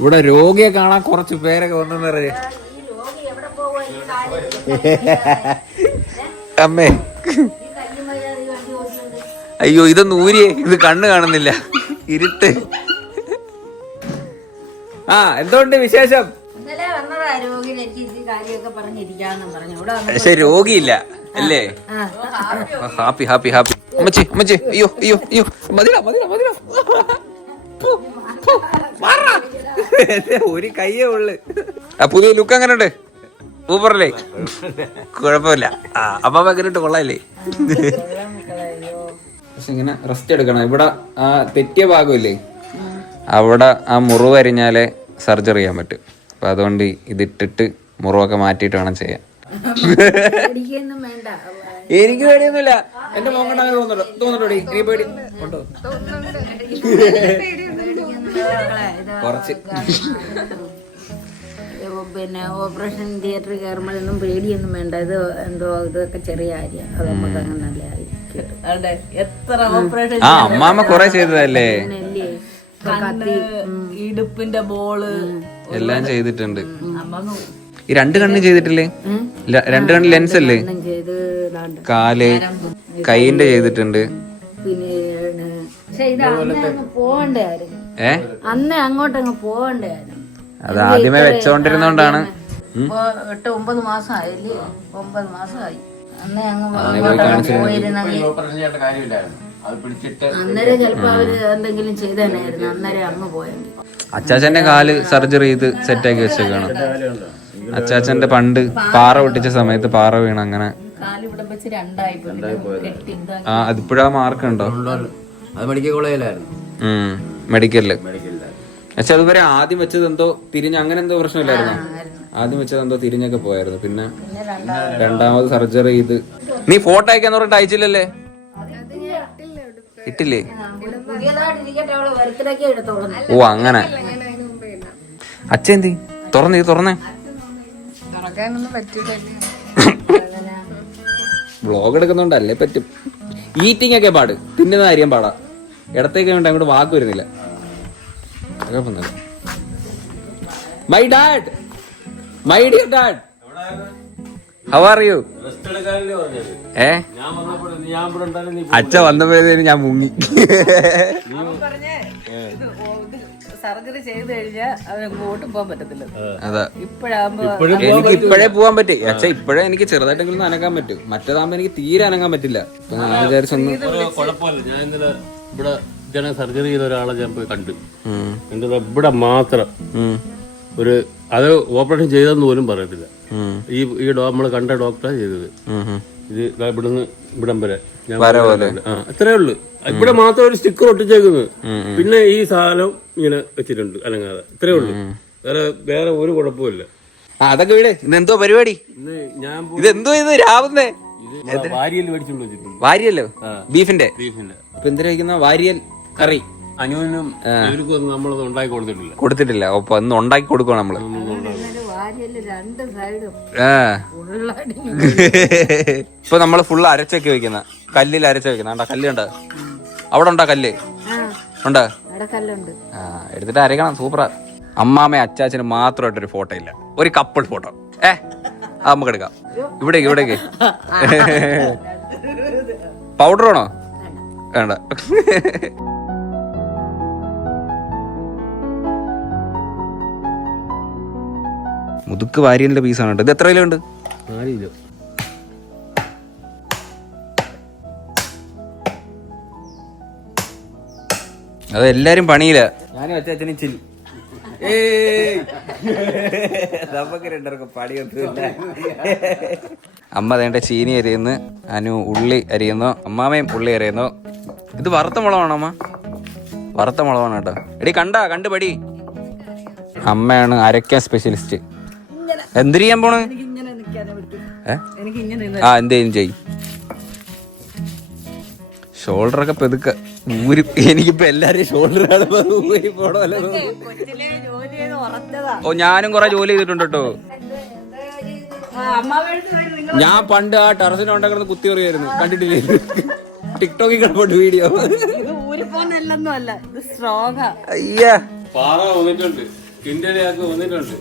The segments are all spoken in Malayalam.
ഇവിടെ രോഗിയെ കാണാൻ കുറച്ച് പേരൊക്കെ വന്നെന്ന് പറയാ. അമ്മേ അയ്യോ ഇതൊന്നും ഊരിയേ, ഇത് കണ്ണ് കാണുന്നില്ല, ഇരുട്ട്. ആ എന്തുകൊണ്ട് വിശേഷം? പക്ഷെ രോഗിയില്ല അല്ലേ? Happy happy happy. അമ്മച്ചി അമ്മച്ചി അയ്യോ അയ്യോ അയ്യോ മതിടാ മതിടാ മതിടാ. ഒരു കയ്യേ ഉള്ളു. ആ പുതിയ ലുക്ക് അങ്ങനെ ഉണ്ട്? സൂപ്പറല്ലേ? കുഴപ്പമില്ല. ആ അമ്മ എങ്ങനെ ഇട്ട് കൊള്ളാല്ലേ? പക്ഷെ ഇങ്ങനെ റെസ്റ്റ് എടുക്കണം. ഇവിടെ ആ തെറ്റിയ ഭാഗമില്ലേ, അവിടെ ആ മുറിവ് അരിഞ്ഞാലേ സർജറി ചെയ്യാൻ പറ്റും. അപ്പൊ അതുകൊണ്ട് ഇതിട്ടിട്ട് മുറിവൊക്കെ മാറ്റിയിട്ട് വേണം ചെയ്യാൻ. എനിക്ക് പേടിയൊന്നുമില്ല. എന്റെ മോൻ തോന്നുന്നുണ്ടോ? എനിക്ക് പേടി ഉണ്ടോ? കുറച്ച്. പിന്നെ ഓപ്പറേഷൻ തിയേറ്ററിൽ കയറുമ്പോഴൊന്നും പേടിയൊന്നും വേണ്ട. ഇത് എന്തോ ഇതൊക്കെ ചെറിയ കാര്യം. അത് നമുക്ക് അങ്ങനെ നല്ല എത്ര ഓപ്പറേഷൻ. ആ അമ്മാമ്മ കൊറേ ചെയ്തതല്ലേ, ഇടുപ്പിന്റെ ബോള് എല്ലാം ചെയ്തിട്ടുണ്ട്. ഈ രണ്ട് കണ്ണ് ചെയ്തിട്ടില്ലേ? രണ്ട് കണ്ണ് ലെൻസ് അല്ലേ? കാല് കൈന്റെ ചെയ്തിട്ടുണ്ട്. പിന്നെ പക്ഷെ ഇത് അന്ന് പോകണ്ടായിരുന്നു. അന്ന് അങ്ങോട്ടങ്ങ് പോകണ്ടായിരുന്നു. അത് ആദ്യമേ വെച്ചോണ്ടിരുന്നോണ്ടാണ്. 8-9 മാസം ആയില്ലേ? 9 മാസമായി. അന്നേ അങ്ങ് പോയിരുന്നെങ്കിൽ അന്നേരം ചിലപ്പോ അവര് എന്തെങ്കിലും ചെയ്തേനായിരുന്നു. അന്നേരം അങ്ങ് പോയെങ്കിൽ. അച്ചാച്ചന്റെ കാല് സർജറി ചെയ്ത് സെറ്റാക്കി വെച്ചേക്കാണ്. അച്ചാച്ചന്റെ പണ്ട് പാറ പൊട്ടിച്ച സമയത്ത് പാറ വീണ് അങ്ങനെ. ആ അതിപ്പോഴാ മാർക്കുണ്ടോ? മെഡിക്കലില്. പക്ഷെ അതുവരെ ആദ്യം വെച്ചത് എന്തോ തിരിഞ്ഞ് അങ്ങനെ എന്തോ പ്രശ്നമില്ലായിരുന്നു. ആദ്യം വെച്ചത് എന്തോ തിരിഞ്ഞൊക്കെ പോയായിരുന്നു. പിന്നെ രണ്ടാമത് സർജറി ചെയ്ത്. നീ ഫോട്ടോ അയക്കാന്ന് പറഞ്ഞിട്ട് അയച്ചില്ലല്ലേ? ഇട്ടില്ലേ? ഓ അങ്ങനെ. അച്ഛൻ എന്തി തുറന്നേ? വ്ളോഗ് എടുക്കുന്നുണ്ടല്ലേ പറ്റും. ഈറ്റിംഗ് ഒക്കെ പാട്, തിന്നുന്ന കാര്യം പാടാ. ഇടത്തേക്ക് വേണ്ട അങ്ങോട്ട് വാക്ക് വരുന്നില്ല. My dad, my dear dad, how are you? അച്ഛ വന്നപ്പോഴത്തേന് ഞാൻ മുങ്ങി. സർജറി ചെയ്ത് കഴിഞ്ഞാൽ അവനങ്ങോട്ടും പോകാൻ പറ്റത്തില്ല. അതാ ഇപ്പോഴാകുമ്പോ എനിക്ക് ഇപ്പോഴേ പോവാൻ പറ്റി. അച്ഛാ ഇപ്പോഴേ എനിക്ക് ചെറുതായിട്ടെങ്കിലും അനങ്ങാൻ പറ്റും. മറ്റേതാകുമ്പോ എനിക്ക് തീരെ അനങ്ങാൻ പറ്റില്ല. ഞാൻ വിചാരിച്ചൊന്നും കുഴപ്പമില്ല. ഞാൻ ഇന്നലെ ഇവിടെ സർജറി ചെയ്ത ഒരാളെ ഞാൻ പോയി കണ്ടു. എന്റെ ഇവിടെ മാത്രം ഒരു അത് ഓപ്പറേഷൻ ചെയ്തെന്ന് പോലും പറയത്തില്ല. ഈ നമ്മൾ കണ്ട ഡോക്ടറാണ് ചെയ്തത്. ഇത് ഇവിടുന്ന് ഇവിടം വരെ അത്രേ ഉള്ളു. ഇവിടെ മാത്രം ഒരു സ്റ്റിക്കർ ഒട്ടിച്ചേക്കുന്നത്. പിന്നെ ഈ സാധനം ഇങ്ങനെ വെച്ചിട്ടുണ്ട് അനങ്ങാതെ. ഇത്രേ ഉള്ളു. വേറെ ഒരു കുഴപ്പമില്ല. അതൊക്കെ വീട്. ഇന്നെന്തോ പരിപാടി? ഞാൻ ഇതെന്തോ ഇത് രാവുന്നേ? വാരിയൽ മേടിച്ചോണ്ട് വെച്ചിട്ടുണ്ട്. വാരിയല്ലോ? ബീഫിന്റെ. ബീഫിന്റെ എന്തിനാ കഴിക്കുന്ന? വാരിയൽ കറി. അനുവിനും ഇവർക്കും നമ്മളത് ഉണ്ടാക്കി കൊടുത്തിട്ടില്ല. അപ്പൊ ഒന്ന് ഉണ്ടാക്കി കൊടുക്കണം നമ്മള്. ഇപ്പൊ നമ്മള് ഫുള്ള് അരച്ചൊക്കെ വെക്കുന്ന, കല്ലിൽ അരച്ച വെക്കുന്ന. കല്ല് ഉണ്ട് അവിടെ? ഉണ്ടാ കല്ല് ഉണ്ട്? ആ എടുത്തിട്ട് അരക്കണം. സൂപ്പറാ. അമ്മാമ്മ അച്ചാച്ചന് മാത്രമായിട്ടൊരു ഫോട്ടോ ഇല്ല, ഒരു കപ്പിൾ ഫോട്ടോ. നമുക്ക് എടുക്കാം. ഇവിടേക്ക് പൗഡർ ആണോ? വേണ്ട. മുതുക്ക് വാരിയലിന്റെ പീസാണ് കേട്ടോ. ഇത് എത്ര കിലോ ഉണ്ട്? 4 കിലോ. അത് എല്ലാരും പണിയില്ല. ഞാനും അച്ചാച്ചനും ചിൽ. നമുക്ക് രണ്ടർക്കും പണിയൊന്നുമില്ല. അമ്മ വേണ്ട ചീനി അരിയുന്നു, അനു ഉള്ളി അരിയുന്നു, അമ്മാമയും ഉള്ളി അരിയുന്നു. ഇത് വറുത്ത മുളകാണോ അമ്മ? വറുത്ത മുളകാണ് കേട്ടോ. എടി കണ്ടു പടി. അമ്മയാണ് അരയ്ക്കാൻ സ്പെഷ്യലിസ്റ്റ്. എന്തിനു ചെയ്യാൻ പോണ്? എന്തേലും ചെയ്. ഷോൾഡറൊക്കെ പെതുക്ക ഊരി. എനിക്കിപ്പോ എല്ലാരും ഷോൾഡർ ഊരി പോണല്ലോ. ഓ ഞാനും കൊറേ ജോലി ചെയ്തിട്ടുണ്ട് കേട്ടോ. ഞാൻ പണ്ട് ആ ടെറസിന് ഉണ്ടാക്കുന്ന കുത്തി എറിയായിരുന്നു. കണ്ടിട്ടില്ലേ? ടിക്ടോക്കിൽ കിടപ്പുണ്ട് വീഡിയോ. അല്ല അയ്യാ പാറ വന്നിട്ടുണ്ട്. കിണ്ടടിയാക്ക് വന്നിട്ടുണ്ട്,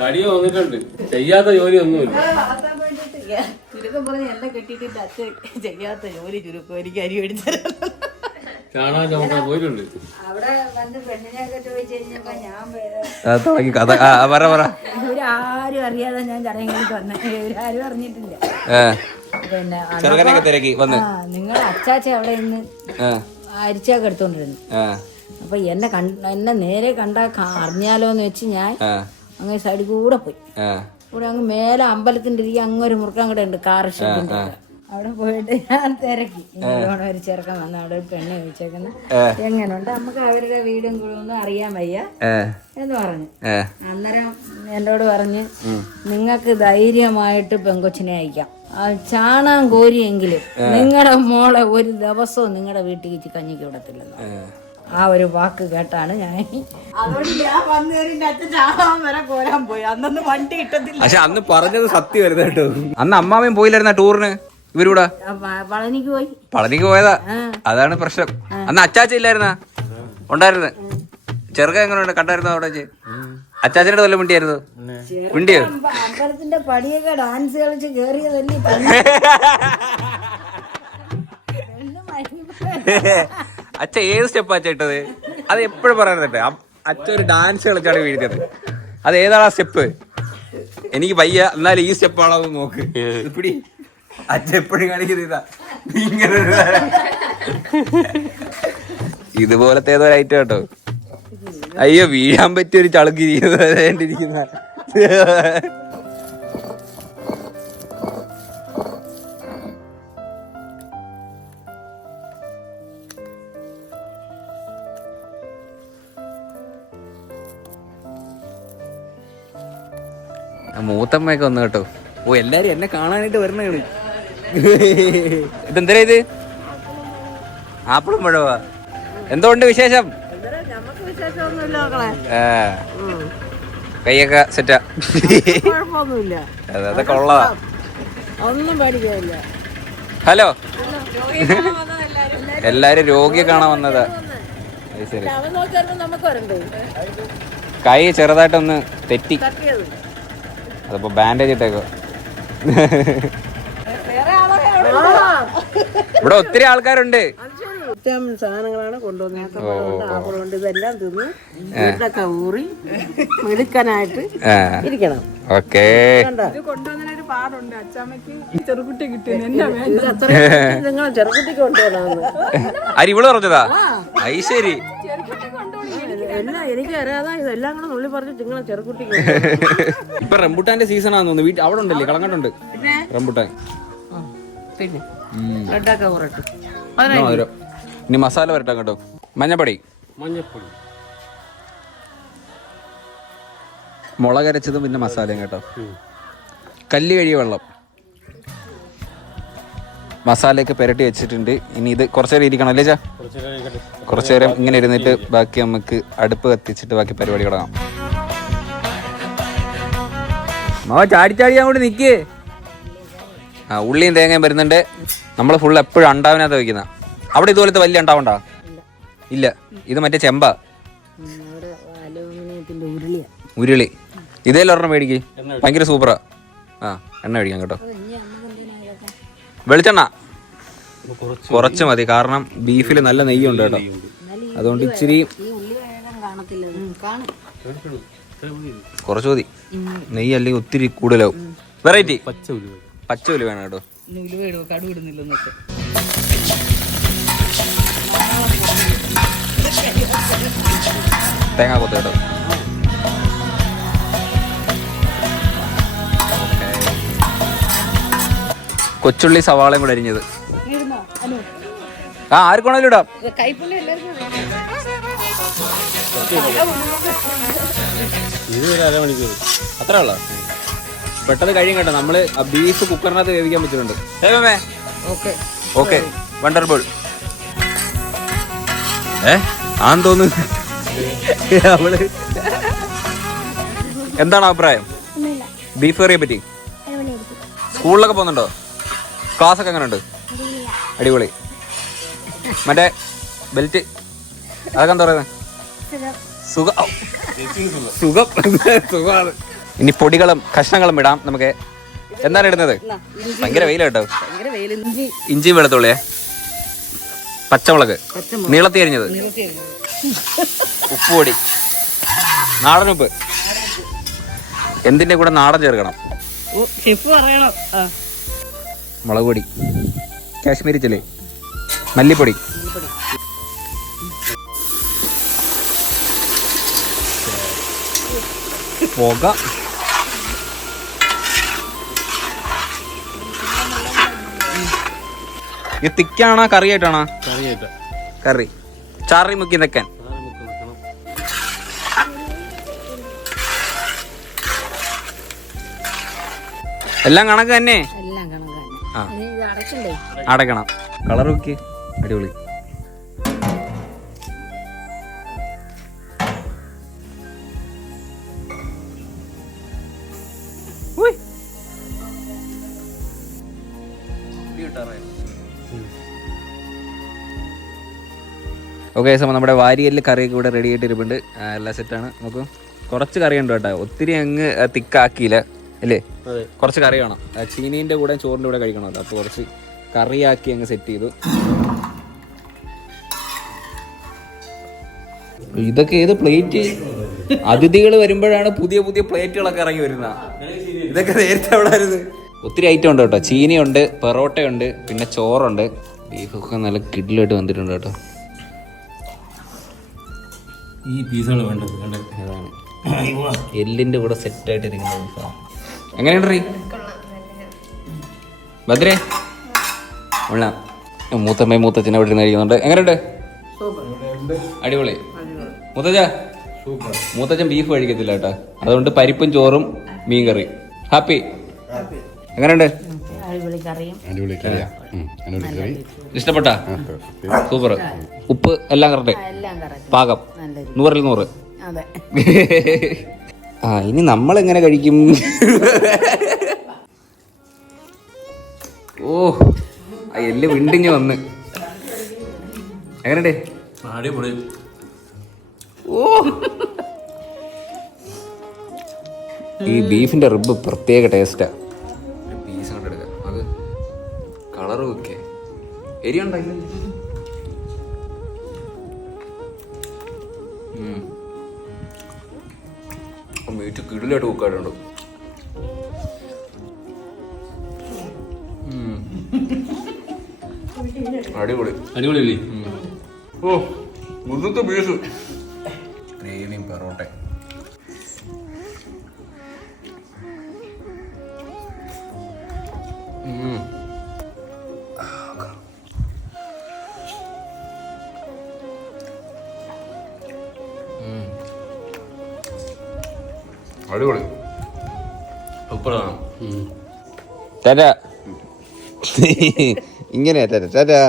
തടിയോ വന്നിട്ടുണ്ട്, ചെയ്യാത്ത ജോലി ഒന്നുമില്ല. ചുരുക്കം പറഞ്ഞ് എന്നെ കെട്ടിയിട്ട് അച്ഛൻ ചെയ്യാത്ത ജോലി ചുരുക്കം എനിക്ക് അരി മേടിച്ചു കാണാൻ ചുമക്കാൻ പോയിട്ടുണ്ട്. അവിടെ വന്ന് പെണ്ണിനെയൊക്കെ ചോദിച്ചു കഴിഞ്ഞപ്പോ ഞാൻ ഇവരാരും അറിയാതെ ഞാൻ ചടങ്ങി തന്നെ, ഇവരാരും അറിഞ്ഞിട്ടില്ല. പിന്നെ നിങ്ങളുടെ അച്ചാച്ച അവിടെ നിന്ന് അരിച്ചൊക്കെ എടുത്തോണ്ടിരുന്നു. അപ്പൊ എന്നെ നേരെ കണ്ടാ അറിഞ്ഞാലോന്ന് വെച്ച് ഞാൻ അങ്ങ് സൈഡിൽ കൂടെ പോയി. ഇവിടെ അങ്ങ് മേലെ അമ്പലത്തിന്റെ ഇരിക്കും അങ്ങൊരു മുറുക്കം കൂടെ ഉണ്ട്, കാർ ഷെഡിന്റെ. അവിടെ പോയിട്ട് ഞാൻ തിരക്കി, ഒരു ചെറുക്കൻ വന്ന് അവിടെ ഒരു പെണ്ണ് ചോദിച്ചേക്കുന്നു, എങ്ങനെയുണ്ട് നമുക്ക് അവരുടെ വീടും ഒന്നും അറിയാൻ വയ്യ എന്ന് പറഞ്ഞു. അന്നേരം എന്നോട് പറഞ്ഞ് നിങ്ങൾക്ക് ധൈര്യമായിട്ട് പെങ്കൊച്ചിനെ അയക്കാം, ചാണാൻ കോരിയെങ്കിലും നിങ്ങളുടെ മോളെ ഒരു ദിവസവും നിങ്ങളുടെ വീട്ടിൽ കഞ്ഞിക്ക് വിടത്തില്ലെന്ന്. ആ ഒരു വാക്ക് കേട്ടാണ് ഞാൻ അതുകൊണ്ട് ഞാൻ വന്നതിന്റെ അച്ഛൻ ചാണാൻ വരെ കോരാൻ പോയി. അന്നൊന്നും വണ്ടി കിട്ടത്തില്ല. പക്ഷെ അന്ന് പറഞ്ഞത് സത്യമായിരുന്നു കേട്ടോ. അന്ന് അമ്മാമയും പോയില്ലായിരുന്ന ടൂറിന് ഇവരൂടെ? പളനിക്ക് പോയതാ, അതാണ് പ്രശ്നം. അന്ന് അച്ചാച്ച ഇല്ലായിരുന്ന? ഉണ്ടായിരുന്നു. ചെറുക്ക എങ്ങനെയുണ്ട്, കണ്ടായിരുന്നോ അവിടെ വെച്ച്? അച്ചാച്ചനോട് വല്ല മിണ്ടിയായിരുന്നു? മിണ്ടിയോ? അമ്പലത്തിന്റെ പടിയൊക്കെ ഡാൻസ് കളിച്ച് കേറിയതല്ലേ. അച്ഛ ഏത് സ്റ്റെപ്പ് അച്ഛ ഇട്ടത്? അത് എപ്പോഴും പറയാറുണ്ട്. അച്ഛൻ ഒരു ഡാൻസ് കളിച്ചാണ് വീഴ്ത്തിയത്. അത് ഏതാണ് ആ സ്റ്റെപ്പ്? എനിക്ക് വയ്യ, എന്നാലും ഈ സ്റ്റെപ്പാണോ നോക്ക്. പിടി. അച്ഛൻ എപ്പോഴും കാണിക്കുന്ന ഇങ്ങനെ ഇതുപോലത്തെ ഏതോ ഐറ്റം കേട്ടോ. അയ്യോ, വീഴാൻ പറ്റിയൊരു ചളുക്കിരിക്കുന്ന. മൂത്തമ്മയൊക്കെ വന്നു കേട്ടോ. ഓ, എല്ലാരും എന്നെ കാണാനായിട്ട് വരണേണ്. ഇതെന്തരാ ഇത്? ആപ്പിളും പഴവാ. എന്തുകൊണ്ട് വിശേഷം? കൈയൊക്കെ സെറ്റാ? അതൊക്കെ ഉള്ളതാ. ഹലോ, എല്ലാരും രോഗിയെ കാണാൻ വന്നതാ. ശരി, കൈ ചെറുതായിട്ടൊന്ന് തെറ്റി, അതിപ്പോ ബാൻഡേജ് ഇട്ടേക്കോ. ഇവിടെ ഒത്തിരി ആൾക്കാരുണ്ട്. സാധനങ്ങളാണ് കൊണ്ടുവന്നത്. ഇതെല്ലാം തിന്ന് വീട്ടൊക്കെ ഊറി മിടുക്കനായിട്ട് ഇരിക്കണം. ഓക്കേ, ചെറുകുട്ടി കിട്ടി. നിങ്ങൾ ചെറുകുട്ടിക്ക് കൊണ്ടുപോകണമെന്ന് അരി ഇവിടെ പറഞ്ഞതാ? ഐ ശരി, എനിക്ക് അറിയാതാ. ഇതെല്ലാം കൂടെ നുള്ളി പറഞ്ഞ് നിങ്ങളെ ചെറുകുട്ടിക്ക്. ഇപ്പൊ റംബുട്ടാന്റെ സീസൺ ആണെന്ന് തോന്നുന്നു. വീട്ടിൽ അവിടെ ഉണ്ടല്ലേ, കളങ്ങണ്ടുണ്ട് റംബുട്ടാൻ. പിന്നെ ബ്രെഡൊക്കെ കുറട്ട്. ഇനി മസാല വരട്ടെ കേട്ടോ. മഞ്ഞപ്പൊടി, മുളകരച്ചതും പിന്നെ മസാലയും കേട്ടോ. കല്ല് കഴിയ വെള്ളം, മസാലയൊക്കെ പുരട്ടി വെച്ചിട്ടുണ്ട്. ഇനി ഇത് കുറച്ചു നേരം ഇരിക്കണം അല്ലേ ചാ? കുറച്ചു നേരം ഇങ്ങനെ ഇരുന്നിട്ട് ബാക്കി നമുക്ക് അടുപ്പ് കത്തിച്ചിട്ട് ബാക്കി പരിപാടി തുടങ്ങാം. ചാടി ചാടി അങ്ങോട്ട് നിക്ക്. ഉള്ളിയും തേങ്ങയും വരുന്നുണ്ട്. നമ്മൾ ഫുള്ള് എപ്പോഴും അണ്ടാവിനകത്ത് വയ്ക്കുന്ന. അവിടെ ഇതുപോലത്തെ വലിയ അണ്ടാവണ്ടാ? ഇല്ല, ഇത് മറ്റേ ചെമ്പാ, ഉരുളി. ഇതേലും ഒരെണ്ണം മേടിക്ക്, ഭയങ്കര സൂപ്പറാ. എണ്ണ മേടിക്കാം കേട്ടോ. വെളിച്ചെണ്ണ കുറച്ച് മതി, കാരണം ബീഫിൽ നല്ല നെയ്യുണ്ട് കേട്ടോ. അതുകൊണ്ട് ഇച്ചിരി കുറച്ച് മതി. നെയ്യ് അല്ലെങ്കിൽ ഒത്തിരി കൂടുതലാവും. വെറൈറ്റി പച്ച ഉലു വേണം കേട്ടോ. തേങ്ങാ കൊത്ത് കേട്ടോ. കൊച്ചുള്ളി സവാളയും കൂടെ അരിഞ്ഞത്. ആർക്കാണേലും ഇടാം. അത്രേ ഉള്ളു, പെട്ടെന്ന് കഴിയും കേട്ടോ. നമ്മള് ബീഫ് കുക്കറിനകത്ത് വേവിക്കാൻ പറ്റുന്നുണ്ട്. Okay, wonderful. ആന്ന് തോന്നുന്നു. അവള് എന്താണ് അഭിപ്രായം ബീഫ് കറിയെ പറ്റി? സ്കൂളിലൊക്കെ പോകുന്നുണ്ടോ? ക്ലാസ് ഒക്കെ എങ്ങനെയുണ്ട്? അടിപൊളി. മറ്റേ ബെൽറ്റ് അതൊക്കെ എന്താ പറയുന്നത്? സുഖം സുഖം സുഖമാണ്. ഇനി പൊടികളും കഷ്ണങ്ങളും ഇടാം നമുക്ക്. എന്താണ് ഇടുന്നത്? ഭയങ്കര വെയില കേട്ടോ. ഇഞ്ചിയും വെളുത്തുള്ളിയെ, പച്ചമുളക് നീളത്തി അരിഞ്ഞത്, ഉപ്പുപൊടി, നാടൻ ഉപ്പ്. എന്തിന്റെ കൂടെ നാടൻ ചേർക്കണം? മുളക് പൊടി, കാശ്മീരി ചില്ലി, മല്ലിപ്പൊടി, പുക. ഇത് തിക്കാണോ കറി ആയിട്ടാണോ? കറി ചാറി മുക്കി നിൽക്കാൻ. എല്ലാം കണക്ക് തന്നെ. അടക്കണം. കളർ നോക്കി അടിപൊളി. ഓക്കെ, നമ്മുടെ വാരിയലിൽ കറിയൊക്കെ ഇവിടെ റെഡി ആയിട്ട് ഇരിപ്പുണ്ട്. എല്ലാം സെറ്റാണ്. നമുക്ക് കുറച്ച് കറി ഉണ്ട് കേട്ടോ, ഒത്തിരി അങ്ങ് തിക്കാക്കിയില്ല അല്ലേ? കുറച്ച് കറി വേണം. ചീനീൻ്റെ കൂടെ ചോറിൻ്റെ കൂടെ കഴിക്കണമല്ലോ, അപ്പോൾ കുറച്ച് കറിയാക്കി അങ്ങ് സെറ്റ് ചെയ്തു. ഇതൊക്കെ ഏത് പ്ലേറ്റ്? അതിഥികൾ വരുമ്പോഴാണ് പുതിയ പുതിയ പ്ലേറ്റുകളൊക്കെ ഇറങ്ങി വരുന്നത്. ഇതൊക്കെ നേരത്തെ അവിടെ ആയിരുന്നു. ഒത്തിരി ഐറ്റം ഉണ്ട് കേട്ടോ. ചീനിയുണ്ട്, പെറോട്ടയുണ്ട്, പിന്നെ ചോറുണ്ട്. ബീഫൊക്കെ നല്ല കിഡിലായിട്ട് വന്നിട്ടുണ്ട് കേട്ടോ. ഈ പീസുകൾ വേണ്ടത് അതാണ് എല്ലിൻ്റെ കൂടെ സെറ്റായിട്ട് ഇരിക്കുന്ന ബീഫാണ്. എങ്ങനെയുണ്ട് റീ ഭദ്രേ? കൊള്ളാം. മൂത്തമ്മയും മൂത്തച്ഛനെ അവിടെ ഇരുന്ന് കഴിക്കുന്നുണ്ട്. എങ്ങനെയുണ്ട്? അടിപൊളി. മൂത്തച്ഛൻ ബീഫ് കഴിക്കത്തില്ല കേട്ടോ, അതുകൊണ്ട് പരിപ്പും ചോറും മീൻ കറി. ഹാപ്പി? എങ്ങനെയുണ്ട്? ഇഷ്ടപ്പെട്ട? സൂപ്പർ. ഉപ്പ് എല്ലാം കറക്റ്റ്, പാകം, 100-ൽ 100. ആ, ഇനി നമ്മളെങ്ങനെ കഴിക്കും? ഓ, ആ എല്ല് വിണ്ടിഞ്ഞ് വന്ന്. എങ്ങനെയുണ്ട്? അടിപൊളി. ഓ, ഈ ബീഫിന്റെ റിബ് പ്രത്യേക ടേസ്റ്റാ. പീസ് കൊണ്ട് എടുക്കാം. അത് കളറും ഒക്കെ എരിയുണ്ടല്ലോ. മീറ്റ് കിടിലായിട്ട് കുക്കായിട്ടുണ്ട്. അടിപൊളി അടിപൊളിയല്ലേ? ഓ, മുന്നത്തെ ബീഫ് ഗ്രേവിയും പെറോട്ട. അടിപൊളി. സൂപ്പറാണ്. ടാറ്റാ. ഇങ്ങനെ ടാറ്റാ.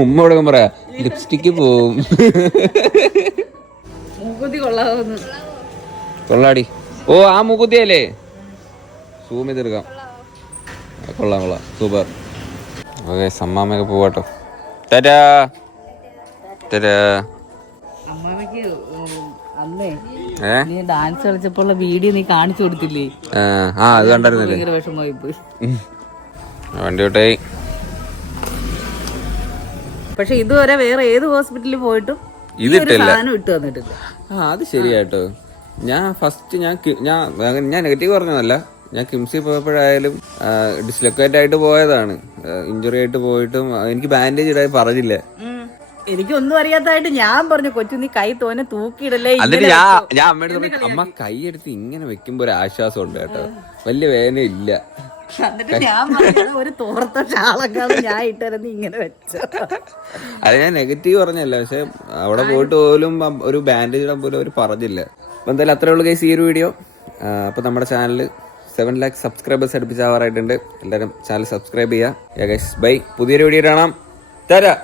ഉമ്മ ഇവിടെ പറയാ ലിപ്സ്റ്റിക്ക് പോവും. കൊള്ളാടി. ഓ, ആ മുക്കുത്തിയല്ലേ? സൂം ചെയ്തെടുക്കാം. കൊള്ളാം കൊള്ളാം, സൂപ്പർ. ഓക്കെ, സമ്മാമയൊക്കെ പോവാട്ടോ. ടാറ്റാ ടാറ്റാ. ഡാൻസ് കളിച്ചപ്പോൾ വീഡിയോ നീ കാണിച്ചു കൊടുത്തില്ലേ? ആ, അത് കണ്ടായിരുന്നില്ലേ? ഭയങ്കര വിഷമമായി പോയി. വണ്ടി വിട്ടേ. പക്ഷെ ഇതുവരെ വേറെ ഏത് ഹോസ്പിറ്റലിൽ പോയിട്ടും ഇതിട്ടില്ല, ഇട്ട് തന്നിട്ടില്ല. ആ, അത് ശരിയാട്ടോ. ഞാൻ ഫസ്റ്റ് ഞാൻ നെഗറ്റീവ് പറഞ്ഞതല്ല. ഞാൻ കിംസിൽ പോയപ്പോഴായാലും ഡിസ്ലൊക്കേറ്റ് ആയിട്ട് പോയതാണ്. ഇഞ്ചുറി ആയിട്ട് പോയിട്ടും എനിക്ക് ബാൻഡേജ് ഇടാൻ പറഞ്ഞില്ല. എനിക്കൊന്നും അറിയാത്തായിട്ട് ഞാൻ പറഞ്ഞു, കൊച്ചു നീ കൈ തോനെ തൂക്കിയിടല്ലേ. എന്നിട്ട് ഞാൻ അമ്മയുടെ പറഞ്ഞു, അമ്മ കൈ എടുത്ത് ഇങ്ങനെ വെക്കുമ്പോ ഒരു ആശ്വാസം ഉണ്ട് കേട്ടോ, വലിയ വേദന ഇല്ല. എന്നിട്ട് ഞാൻ പറഞ്ഞത് ഒരു തോർത്ത ഷാളൊക്കെ ഞാൻ ഇട്ടിരുന്ന് ഇങ്ങനെ വെച്ചു. അത് ഞാൻ നെഗറ്റീവ് പറഞ്ഞല്ല, പക്ഷെ അവിടെ പോയിട്ട് പോലും ഒരു ബാൻഡേജ് ഇടാൻ പോലും അവർ പറഞ്ഞില്ല. അപ്പൊ എന്തായാലും അത്രേ ഉള്ളൂ ഗൈസ് ഈ ഒരു വീഡിയോ. അപ്പൊ നമ്മുടെ ചാനലിൽ 7 lakh സബ്സ്ക്രൈബേഴ്സ് അടുപ്പിച്ചാവാറായിട്ടുണ്ട്. എല്ലാവരും ചാനൽ സബ്സ്ക്രൈബ് ചെയ്യുക. Guys bye. പുതിയൊരു വീഡിയോ കാണാം. ടാറ്റാ.